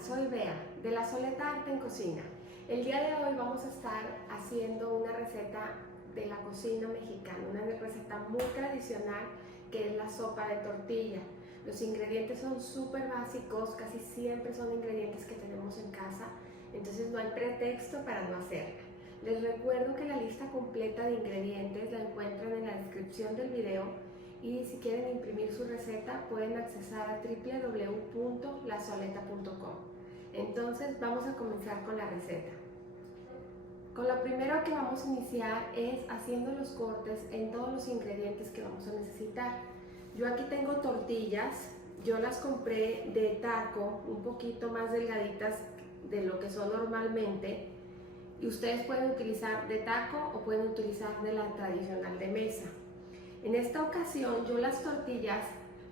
soy Bea de La Soleta Arte en Cocina. El día de hoy vamos a estar haciendo una receta de la cocina mexicana, una receta muy tradicional que es la sopa de tortilla. Los ingredientes son súper básicos, casi siempre son ingredientes que tenemos en casa, entonces no hay pretexto para no hacerla. Les recuerdo que la lista completa de ingredientes la encuentran en la descripción del video y si quieren imprimir su receta pueden accesar a www.lasoleta.com. Entonces vamos a comenzar con la receta. Con lo primero que vamos a iniciar es haciendo los cortes en todos los ingredientes que vamos a necesitar. Yo aquí tengo tortillas, yo las compré de taco, un poquito más delgaditas de lo que son normalmente, y ustedes pueden utilizar de taco o pueden utilizar de la tradicional de mesa. En esta ocasión yo las tortillas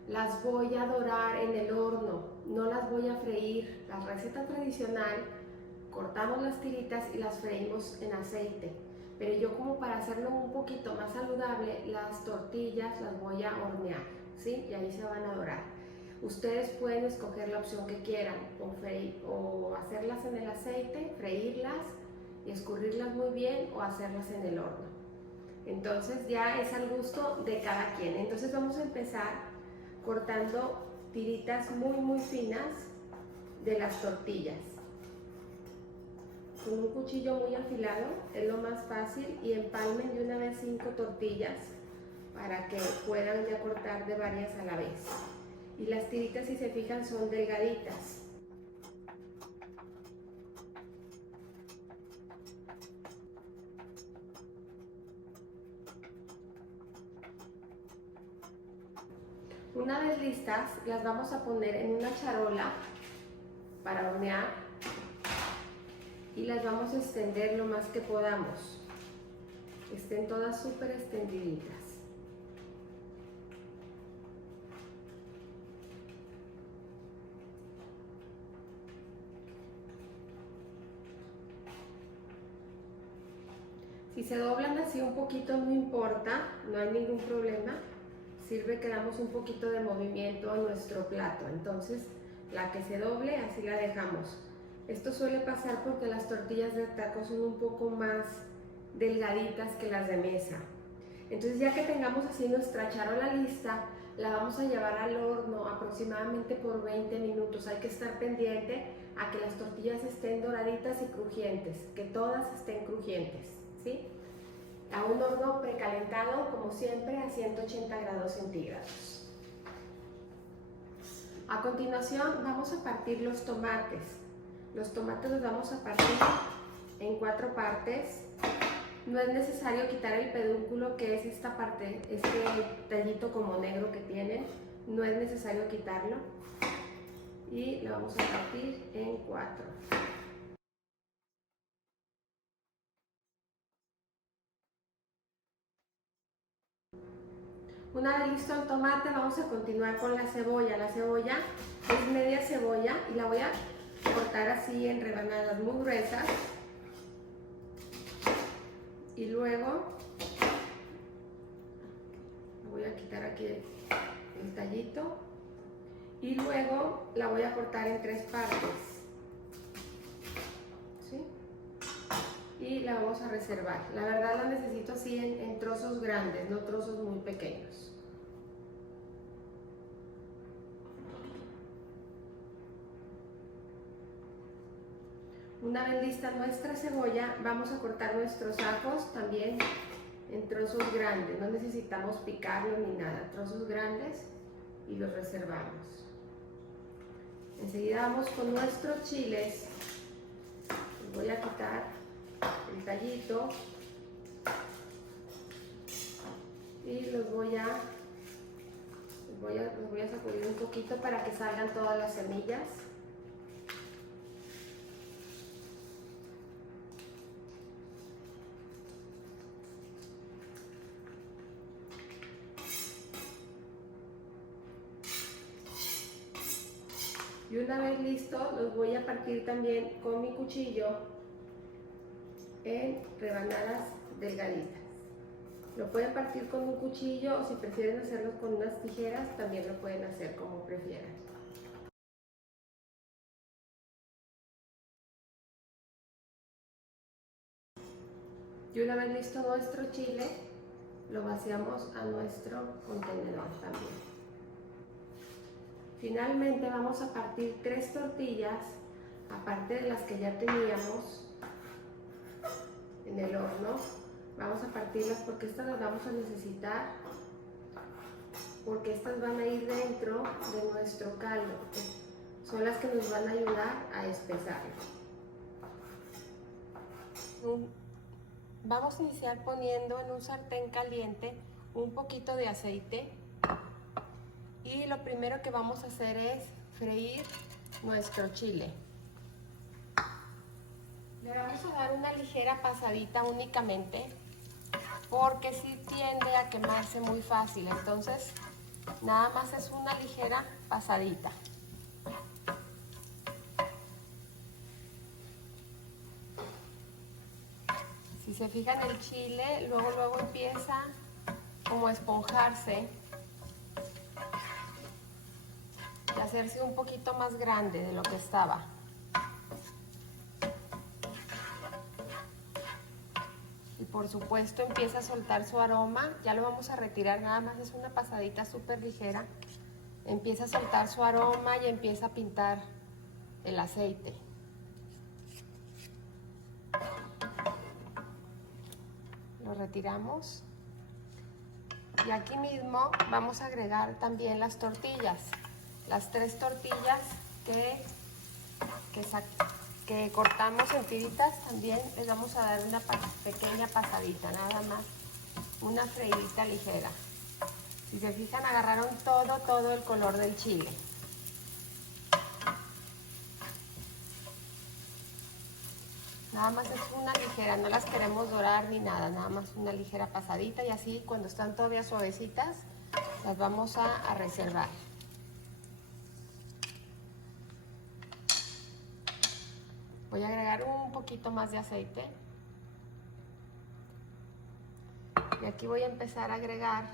las voy a dorar en el horno, no las voy a freír. La receta tradicional, cortamos las tiritas y las freímos en aceite, pero yo como para hacerlo un poquito más saludable, las tortillas las voy a hornear, ¿sí? Y ahí se van a dorar. Ustedes pueden escoger la opción que quieran, o hacerlas en el aceite, freírlas y escurrirlas muy bien, o hacerlas en el horno. Entonces ya es al gusto de cada quien. Entonces vamos a empezar cortando tiritas muy finas de las tortillas. Con un cuchillo muy afilado es lo más fácil, y empalmen de una vez 5 tortillas para que puedan ya cortar de varias a la vez. Y las tiritas, si se fijan, son delgaditas. Una vez listas, las vamos a poner en una charola para hornear y las vamos a extender lo más que podamos. Estén todas súper extendiditas. Si se doblan así un poquito no importa, no hay ningún problema. Sirve que damos un poquito de movimiento a nuestro plato. Entonces la que se doble así la dejamos. Esto suele pasar porque las tortillas de taco son un poco más delgaditas que las de mesa. Entonces ya que tengamos así nuestra charola lista, la vamos a llevar al horno aproximadamente por 20 minutos. Hay que estar pendiente a que las tortillas estén doraditas y crujientes, que todas estén crujientes, ¿sí? A un horno precalentado, como siempre, a 180 grados centígrados. A continuación vamos a partir los tomates. Los tomates los vamos a partir en 4 partes. No es necesario quitar el pedúnculo, que es esta parte, este tallito como negro que tienen. No es necesario quitarlo. Y lo vamos a partir en 4. Una vez listo el tomate, vamos a continuar con la cebolla. La cebolla es media cebolla y la voy a cortar así en rebanadas muy gruesas. Y luego voy a quitar aquí el tallito. Y luego la voy a cortar en 3 partes. ¿Sí? Y la vamos a reservar. La verdad la necesito así en trozos grandes, no trozos muy pequeños. Una vez lista nuestra cebolla, vamos a cortar nuestros ajos también en trozos grandes. No necesitamos picarlos ni nada, trozos grandes, y los reservamos. Enseguida vamos con nuestros chiles. Les voy a quitar el tallito y los voy a sacudir un poquito para que salgan todas las semillas. Y una vez listo, los voy a partir también con mi cuchillo en rebanadas delgaditas. Lo pueden partir con un cuchillo, o si prefieren hacerlo con unas tijeras, también lo pueden hacer como prefieran. Y una vez listo nuestro chile, lo vaciamos a nuestro contenedor también. Finalmente vamos a partir 3 tortillas, aparte de las que ya teníamos en el horno. Vamos a partirlas porque estas las vamos a necesitar, porque estas van a ir dentro de nuestro caldo. Son las que nos van a ayudar a espesarlo. Vamos a iniciar poniendo en un sartén caliente un poquito de aceite y lo primero que vamos a hacer es freír nuestro chile. Le vamos a dar una ligera pasadita únicamente porque sí tiende a quemarse muy fácil, entonces nada más es una ligera pasadita. Si se fijan, el chile luego empieza como a esponjarse y a hacerse un poquito más grande de lo que estaba. Y por supuesto empieza a soltar su aroma. Ya lo vamos a retirar, nada más es una pasadita súper ligera. Empieza a soltar su aroma y empieza a pintar el aceite. Lo retiramos. Y aquí mismo vamos a agregar también las tortillas. Las 3 tortillas que cortamos en tiritas, también les vamos a dar una pequeña pasadita, nada más una freidita ligera. Si se fijan, agarraron todo el color del chile. Nada más es una ligera, no las queremos dorar ni nada, nada más una ligera pasadita, y así cuando están todavía suavecitas las vamos a reservar. Voy a agregar un poquito más de aceite. Y aquí voy a empezar a agregar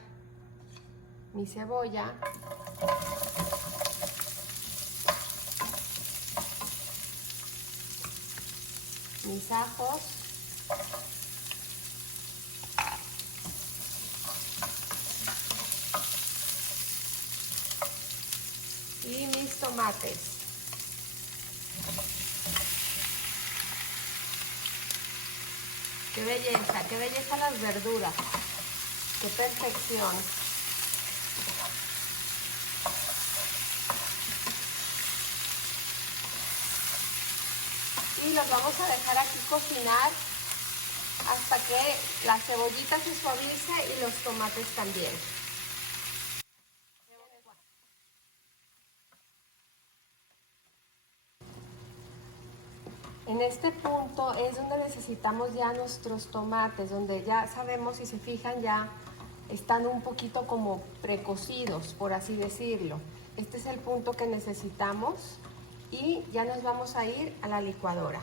mi cebolla. Mis ajos. Y mis tomates. Qué belleza las verduras, qué perfección. Y los vamos a dejar aquí cocinar hasta que la cebollita se suavice y los tomates también. En este punto es donde necesitamos ya nuestros tomates, donde ya sabemos, si se fijan, ya están un poquito como precocidos, por así decirlo. Este es el punto que necesitamos y ya nos vamos a ir a la licuadora.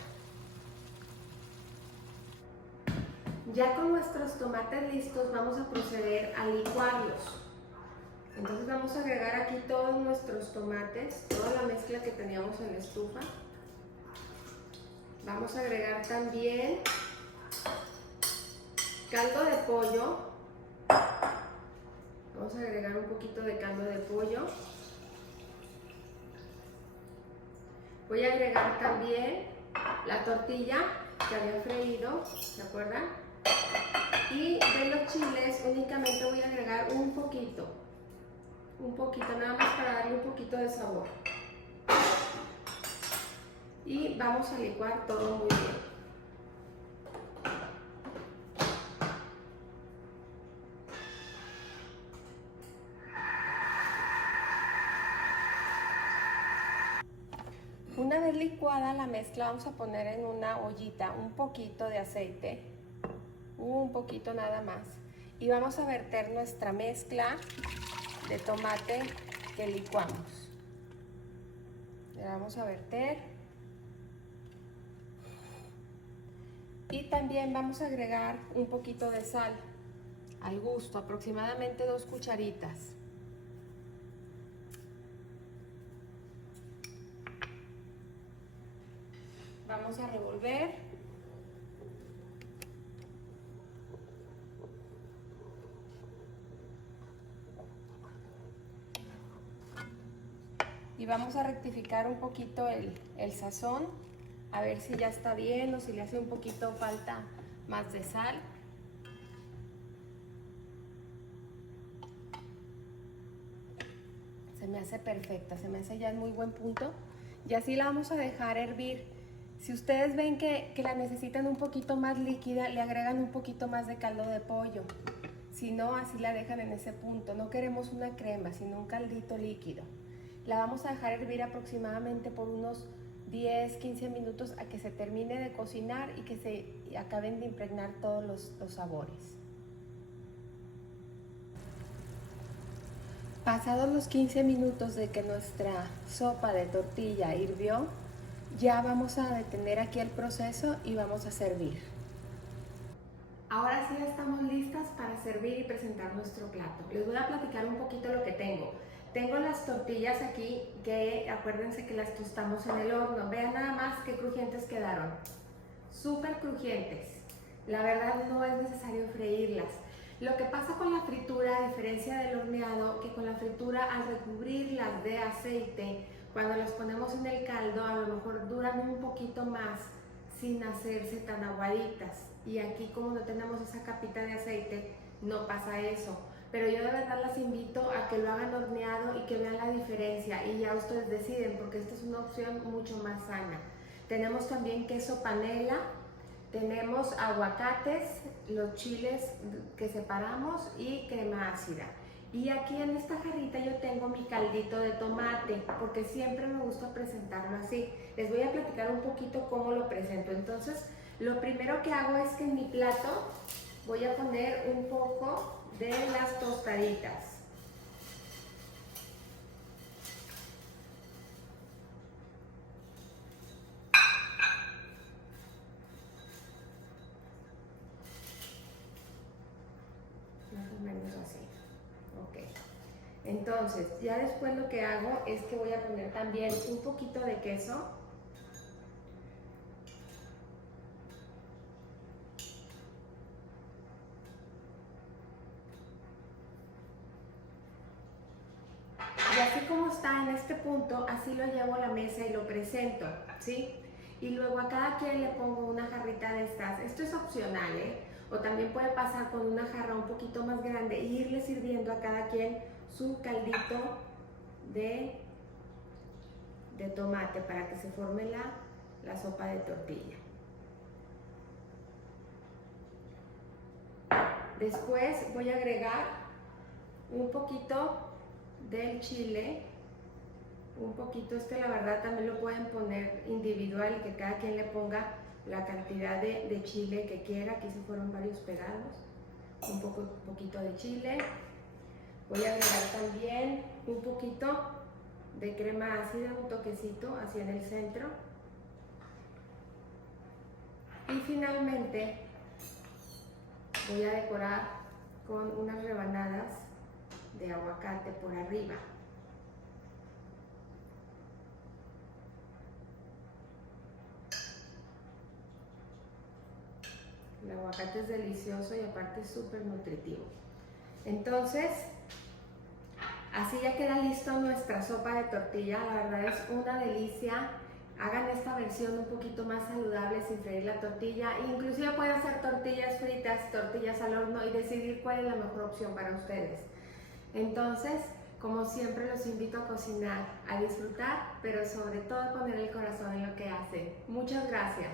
Ya con nuestros tomates listos vamos a proceder a licuarlos. Entonces vamos a agregar aquí todos nuestros tomates, toda la mezcla que teníamos en la estufa. Vamos a agregar también caldo de pollo. Vamos a agregar un poquito de caldo de pollo. Voy a agregar también la tortilla que había freído, ¿se acuerdan? Y de los chiles únicamente voy a agregar un poquito nada más para darle un poquito de sabor. Y vamos a licuar todo muy bien. Una vez licuada la mezcla, vamos a poner en una ollita un poquito de aceite, un poquito nada más, y vamos a verter nuestra mezcla de tomate que licuamos. Le vamos a verter. Y también vamos a agregar un poquito de sal al gusto, aproximadamente 2 cucharitas. Vamos a revolver. y vamos a rectificar un poquito el sazón, a ver si ya está bien o si le hace un poquito falta más de sal. Se me hace perfecta, se me hace ya en muy buen punto. Y así la vamos a dejar hervir. Si ustedes ven que la necesitan un poquito más líquida, le agregan un poquito más de caldo de pollo. Si no, así la dejan en ese punto. No queremos una crema, sino un caldito líquido. La vamos a dejar hervir aproximadamente por unos 10-15 minutos a que se termine de cocinar y que se acaben de impregnar todos los sabores. Pasados los 15 minutos de que nuestra sopa de tortilla hirvió, ya vamos a detener aquí el proceso y vamos a servir. Ahora sí estamos listas para servir y presentar nuestro plato. Les voy a platicar un poquito lo que tengo. Tengo las tortillas aquí que acuérdense que las tostamos en el horno. Vean nada más qué crujientes quedaron. Súper crujientes. La verdad no es necesario freírlas. Lo que pasa con la fritura, a diferencia del horneado, que con la fritura al recubrirlas de aceite, cuando las ponemos en el caldo, a lo mejor duran un poquito más sin hacerse tan aguaditas. Y aquí, como no tenemos esa capita de aceite, no pasa eso. Pero yo de verdad las invito a que lo hagan horneado y que vean la diferencia. Y ya ustedes deciden, porque esta es una opción mucho más sana. Tenemos también queso panela. Tenemos aguacates, los chiles que separamos y crema ácida. Y aquí en esta jarrita yo tengo mi caldito de tomate, porque siempre me gusta presentarlo así. Les voy a platicar un poquito cómo lo presento. Entonces, lo primero que hago es que en mi plato voy a poner un poco de las tostaditas. Más o menos así. Ok. Entonces, ya después lo que hago es que voy a poner también un poquito de queso. Y así como está en este punto, así lo llevo a la mesa y lo presento, ¿sí? Y luego a cada quien le pongo una jarrita de estas. Esto es opcional, ¿eh? O también puede pasar con una jarra un poquito más grande e irle sirviendo a cada quien su caldito de tomate para que se forme la sopa de tortilla. Después voy a agregar un poquito del chile, un poquito, la verdad también lo pueden poner individual y que cada quien le ponga la cantidad de chile que quiera. Aquí se fueron varios pegados. Un poquito de chile. Voy a agregar también un poquito de crema ácida, un toquecito así en el centro. Y finalmente voy a decorar con unas rebanadas de aguacate por arriba. El aguacate es delicioso y aparte es súper nutritivo. Entonces, así ya queda listo nuestra sopa de tortilla. La verdad es una delicia. Hagan esta versión un poquito más saludable sin freír la tortilla. Inclusive pueden hacer tortillas fritas, tortillas al horno y decidir cuál es la mejor opción para ustedes. Entonces, como siempre, los invito a cocinar, a disfrutar, pero sobre todo poner el corazón en lo que hacen. Muchas gracias.